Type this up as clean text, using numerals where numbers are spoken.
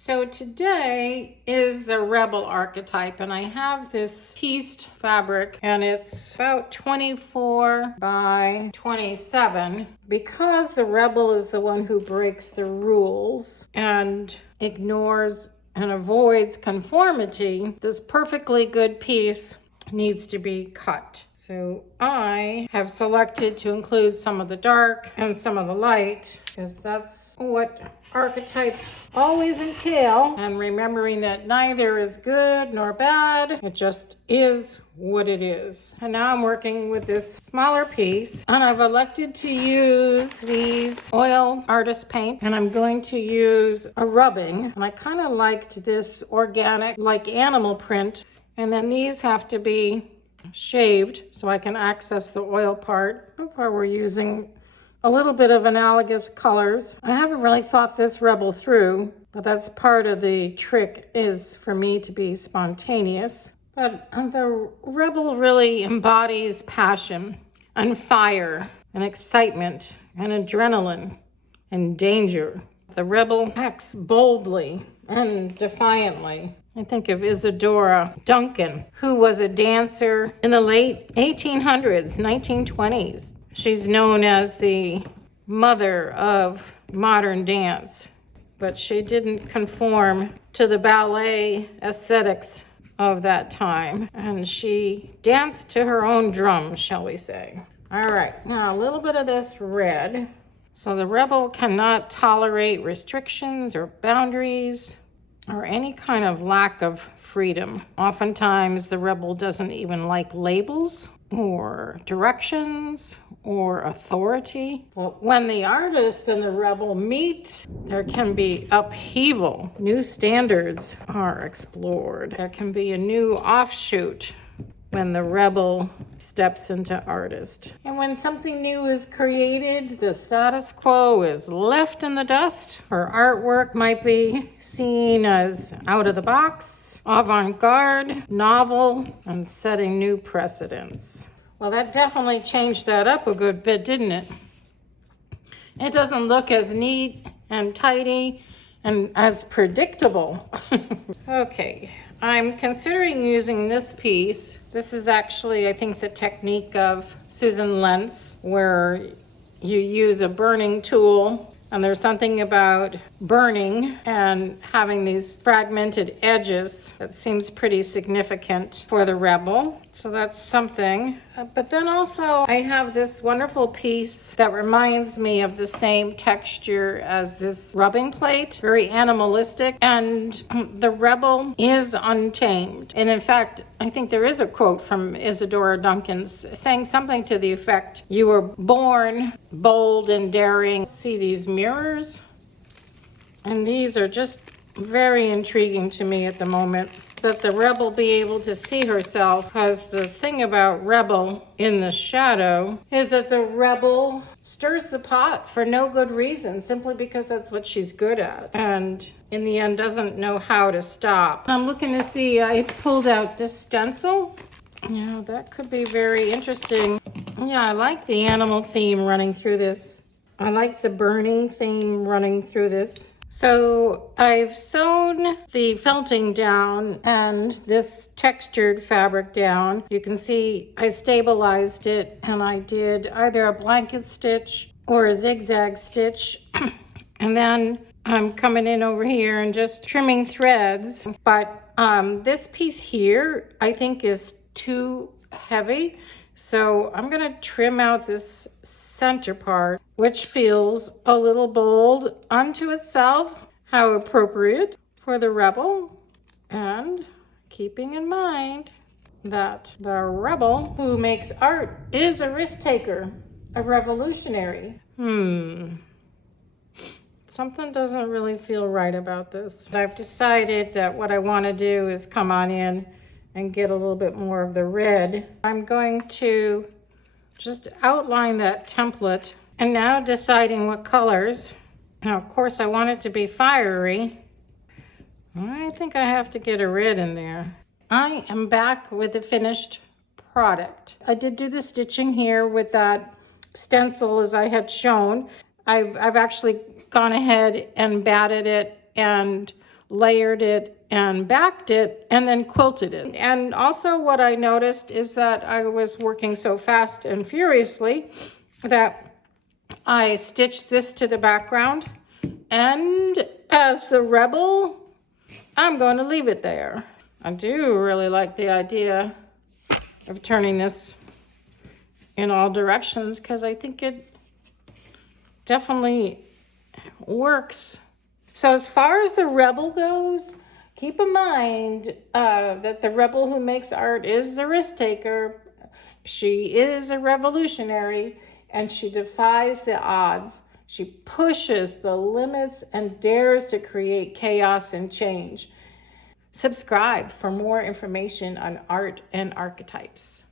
So today is the Rebel Archetype, and I have this pieced fabric, and it's about 24 by 27. Because the Rebel is the one who breaks the rules and ignores and avoids conformity, this perfectly good piece needs to be cut. So I have selected to include some of the dark and some of the light, because that's what archetypes always entail, and remembering that neither is good nor bad, it just is what it is. And now I'm working with this smaller piece, and I've elected to use these oil artist paint, and I'm going to use a rubbing, and I kind of liked this organic like animal print. And then these have to be shaved so I can access the oil part. So far we're using a little bit of analogous colors. I haven't really thought this Rebel through, but that's part of the trick, is for me to be spontaneous. But the Rebel really embodies passion and fire and excitement and adrenaline and danger. The Rebel acts boldly and defiantly. I think of Isadora Duncan, who was a dancer in the late 1800s, 1920s. She's known as the mother of modern dance, but she didn't conform to the ballet aesthetics of that time, and she danced to her own drum, shall we say. All right, now a little bit of this red. So the Rebel cannot tolerate restrictions or boundaries or any kind of lack of freedom. Oftentimes the Rebel doesn't even like labels or directions or authority. But when the artist and the Rebel meet, there can be upheaval. New standards are explored. There can be a new offshoot when the Rebel steps into artist. And when something new is created, the status quo is left in the dust. Her artwork might be seen as out of the box, avant-garde, novel, and setting new precedents. Well, that definitely changed that up a good bit, didn't it? It doesn't look as neat and tidy and as predictable. Okay, I'm considering using this piece. This is actually, I think, the technique of Susan Lentz, where you use a burning tool, and there's something about burning and having these fragmented edges that seems pretty significant for the Rebel. So that's something. But then also I have this wonderful piece that reminds me of the same texture as this rubbing plate, very animalistic, and the Rebel is untamed. And in fact, I think there is a quote from Isadora Duncan saying something to the effect, "You were born bold and daring." See these mirrors? And these are just very intriguing to me at the moment, that the Rebel be able to see herself, because the thing about Rebel in the shadow is that the Rebel stirs the pot for no good reason, simply because that's what she's good at, and in the end doesn't know how to stop. I'm looking to see, I pulled out this stencil. Yeah, that could be very interesting. Yeah, I like the animal theme running through this. I like the burning theme running through this. So I've sewn the felting down and this textured fabric down. You can see I stabilized it, and I did either a blanket stitch or a zigzag stitch. And then I'm coming in over here and just trimming threads. But this piece here, I think, is too heavy. So I'm gonna trim out this center part, which feels a little bold unto itself. How appropriate for the Rebel, and keeping in mind that the Rebel who makes art is a risk taker, a revolutionary. Something doesn't really feel right about this. I've decided that what I want to do is come on in and get a little bit more of the red. I'm going to just outline that template, and now deciding what colors. Now, of course, I want it to be fiery. I think I have to get a red in there. I am back with the finished product. I did do the stitching here with that stencil as I had shown. I've actually gone ahead and batted it and layered it and backed it and then quilted it. And also what I noticed is that I was working so fast and furiously that I stitched this to the background, and as the Rebel, I'm going to leave it there. I do really like the idea of turning this in all directions because I think it definitely works. So as far as the Rebel goes, keep in mind that the Rebel who makes art is the risk taker. She is a revolutionary and she defies the odds. She pushes the limits and dares to create chaos and change. Subscribe for more information on art and archetypes.